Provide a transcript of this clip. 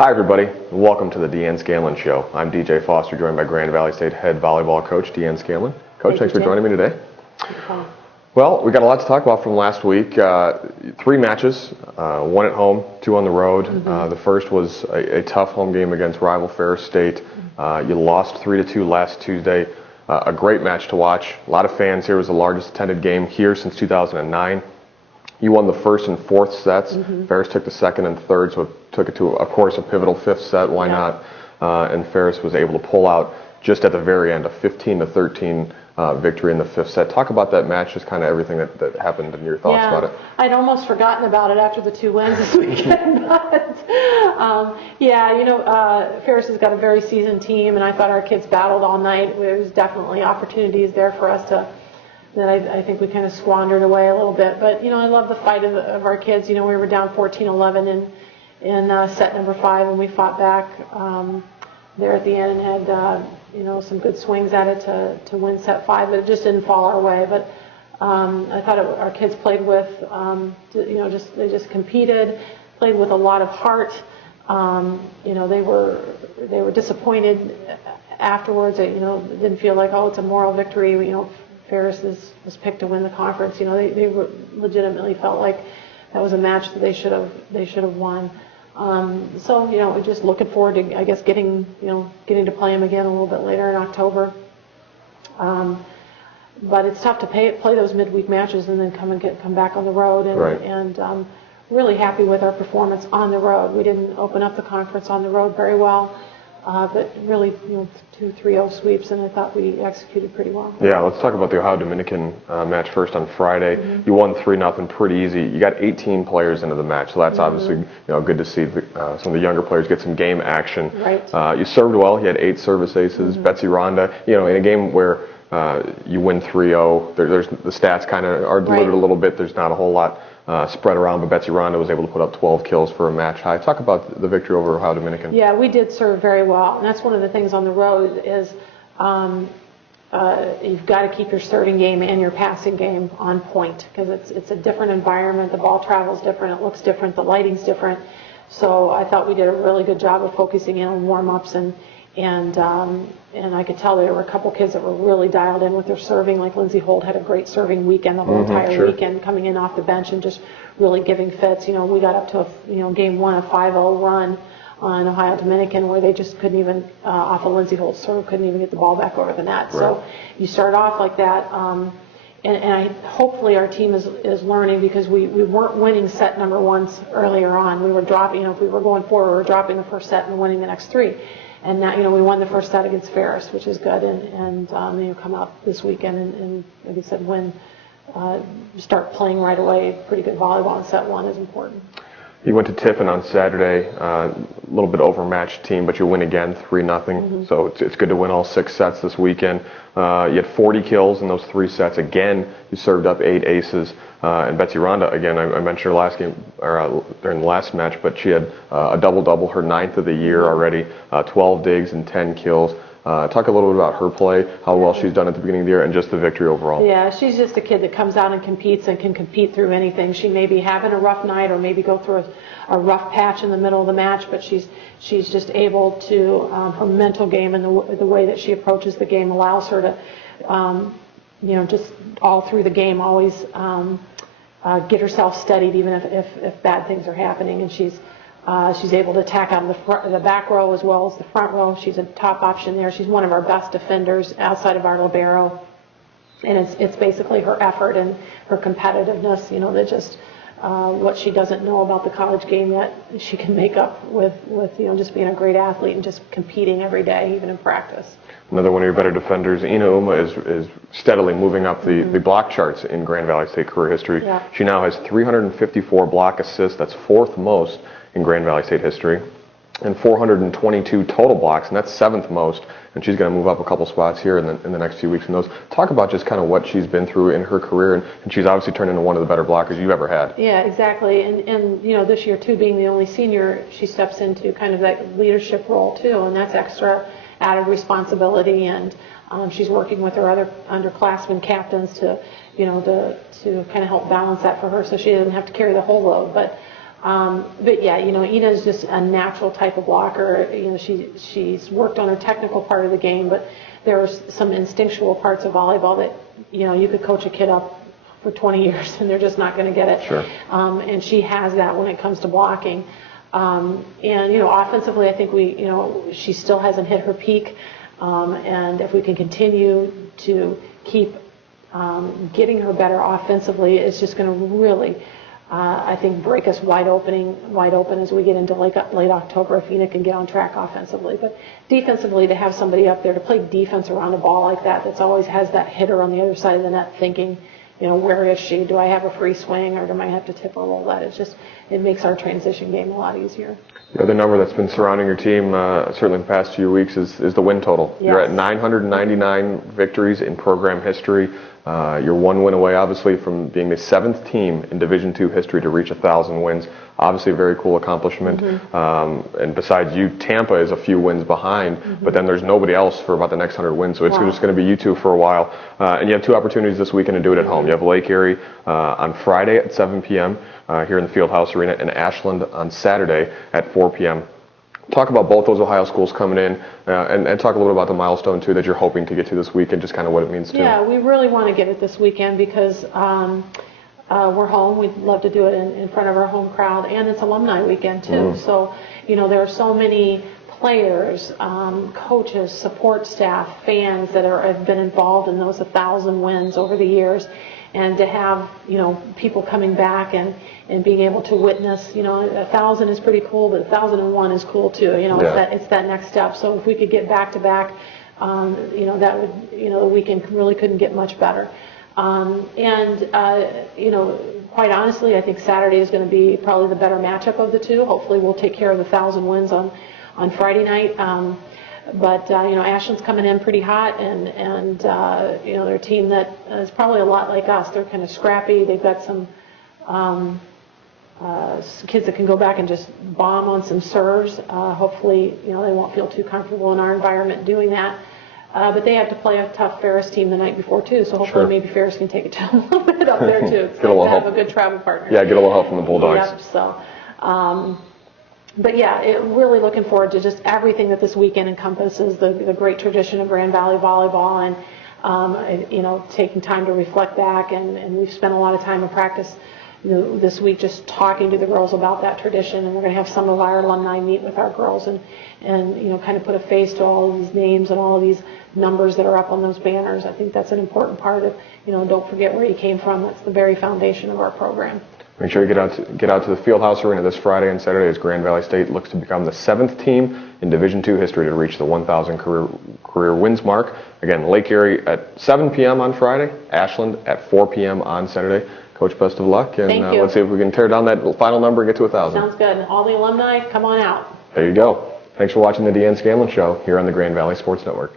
Hi everybody, and welcome to the Deanne Scanlon Show. I'm DJ Foster, joined by Grand Valley State head volleyball coach Deanne Scanlon. Coach, thanks for joining me today. Well, we got a lot to talk about from last week. 3 matches, 1 at home, 2 on the road. The first was a tough home game against rival Ferris State. You lost 3-2 last Tuesday. A great match to watch. A lot of fans here. It was the largest attended game here since 2009. You won the first and fourth sets. Ferris took the second and third, so it took it to, of course, a pivotal 5th set. Why not? And Ferris was able to pull out just at the very end a 15-13 victory in the 5th set. Talk about that match, just kind of everything that happened and your thoughts about it. I'd almost forgotten about it after the 2 wins this weekend. But, Ferris has got a very seasoned team, and I thought our kids battled all night. There was definitely opportunities there for us that I think we kind of squandered away a little bit. But, I love the fight of our kids. We were down 14-11 in set number 5, and we fought back there at the end and had, some good swings at it to win set 5, but it just didn't fall our way. But I thought our kids played with, they just competed, played with a lot of heart. They were disappointed afterwards. They didn't feel like, it's a moral victory. Ferris was picked to win the conference. They legitimately felt like that was a match that they should have won. We're just looking forward to, I guess, getting to play them again a little bit later in October. But it's tough to play those midweek matches and then come back on the road. And really happy with our performance on the road. We didn't open up the conference on the road very well. But really, 2-3-0 sweeps, and I thought we executed pretty well. Yeah, let's talk about the Ohio Dominican match first on Friday. You won 3-0 pretty easy. You got 18 players into the match, so that's obviously good to see some of the younger players get some game action. Right. You served well. You had 8 service aces. Betsy Rhonda, in a game where you win 3-0, there's the stats kind of are diluted a little bit. There's not a whole lot spread around, but Betsy Rhonda was able to put up 12 kills for a match high. Talk about the victory over Ohio Dominican. Yeah, we did serve very well, and that's one of the things on the road is you've got to keep your serving game and your passing game on point because it's a different environment. The ball travels different, it looks different, the lighting's different. So I thought we did a really good job of focusing in on warm-ups and I could tell there were a couple kids that were really dialed in with their serving. Like Lindsay Holt had a great serving weekend, the whole entire weekend, coming in off the bench and just really giving fits. We got up to game 1 a 5-0 run on Ohio Dominican where they just couldn't even off of Lindsay Holt's serve couldn't even get the ball back over the net. Right. So you start off like that. Hopefully our team is learning because we weren't winning set number 1s earlier on. We were dropping, if we were going forward, we were dropping the first set and winning the next 3. And now, we won the first set against Ferris, which is good, and come out this weekend and like I said, start playing right away. Pretty good volleyball in set 1 is important. You went to Tiffin on Saturday, a little bit overmatched team, but you win again, 3-0. So it's good to win all 6 sets this weekend. You had 40 kills in those 3 sets. Again, you served up 8 aces. And Betsy Rhonda, again, I mentioned her last game or during the last match, but she had a double-double, her 9th of the year already, 12 digs and 10 kills. Talk a little bit about her play, how well she's done at the beginning of the year, and just the victory overall. Yeah, she's just a kid that comes out and competes and can compete through anything. She may be having a rough night or maybe go through a rough patch in the middle of the match, but she's just able to, her mental game and the way that she approaches the game allows her to, just all through the game always get herself steadied even if bad things are happening, and she's able to attack out of the back row as well as the front row. She's a top option there. She's one of our best defenders outside of our libero. And it's basically her effort and her competitiveness, that just what she doesn't know about the college game yet, she can make up with just being a great athlete and just competing every day, even in practice. Another one of your better defenders, Ina Uma, is steadily moving up the block charts in Grand Valley State career history. Yeah. She now has 354 block assists. That's 4th most in Grand Valley State history, and 422 total blocks, and that's 7th most. And she's going to move up a couple spots here in the next few weeks. And those talk about just kind of what she's been through in her career, and she's obviously turned into one of the better blockers you've ever had. Yeah, exactly. And this year too, being the only senior, she steps into kind of that leadership role too, and that's extra added responsibility. And she's working with her other underclassmen captains to kind of help balance that for her, so she doesn't have to carry the whole load. But But yeah, Ina is just a natural type of blocker. She's worked on her technical part of the game, but there's some instinctual parts of volleyball that, you could coach a kid up for 20 years and they're just not going to get it. Sure. And she has that when it comes to blocking. And, offensively, I think she still hasn't hit her peak. And if we can continue to keep getting her better offensively, it's just going to really, I think, break us wide open as we get into late October if Ina can get on track offensively. But defensively, to have somebody up there to play defense around a ball like that's always has that hitter on the other side of the net thinking, where is she? Do I have a free swing or do I have to tip or roll that? It makes our transition game a lot easier. The other number that's been surrounding your team, certainly the past few weeks, is the win total. Yes. You're at 999 victories in program history. You're one win away, obviously, from being the 7th team in Division II history to reach 1,000 wins. Obviously, a very cool accomplishment. And besides you, Tampa is a few wins behind, but then there's nobody else for about the next 100 wins. So it's just going to be you two for a while. And you have 2 opportunities this weekend to do it at home. You have Lake Erie on Friday at 7 p.m. Here in the Fieldhouse Arena, and Ashland on Saturday at 4 p.m. Talk about both those Ohio schools coming in, and talk a little bit about the milestone, too, that you're hoping to get to this weekend, just kind of what it means, too. Yeah, we really want to get it this weekend because we're home. We'd love to do it in front of our home crowd, and it's alumni weekend, too. So, there are so many players, coaches, support staff, fans that have been involved in those 1,000 wins over the years. And to have, people coming back and being able to witness, 1,000 is pretty cool, but 1,001 is cool too. It's that next step. So if we could get back to back, that would, the weekend really couldn't get much better. Quite honestly, I think Saturday is going to be probably the better matchup of the two. Hopefully we'll take care of the 1,000 wins on Friday night. But Ashland's coming in pretty hot, and they're a team that is probably a lot like us. They're kind of scrappy. They've got some kids that can go back and just bomb on some serves. Hopefully, they won't feel too comfortable in our environment doing that. But they have to play a tough Ferris team the night before, too, so hopefully maybe Ferris can take it to a little bit up there, too. It's nice to have a good travel partner. Yeah, get a little help from the Bulldogs. Yep, so... But yeah, really looking forward to just everything that this weekend encompasses, the great tradition of Grand Valley volleyball, and taking time to reflect back, and we've spent a lot of time in practice, this week just talking to the girls about that tradition, and we're going to have some of our alumni meet with our girls and kind of put a face to all of these names and all of these numbers that are up on those banners. I think that's an important part of, don't forget where you came from. That's the very foundation of our program. Make sure you get out to the Fieldhouse Arena this Friday and Saturday as Grand Valley State looks to become the 7th team in Division II history to reach the 1,000 career wins mark. Again, Lake Erie at 7 p.m. on Friday, Ashland at 4 p.m. on Saturday. Coach, best of luck, and let's see if we can tear down that final number and get to 1,000. Sounds good. All the alumni, come on out. There you go. Thanks for watching the Deanne Scanlon Show here on the Grand Valley Sports Network.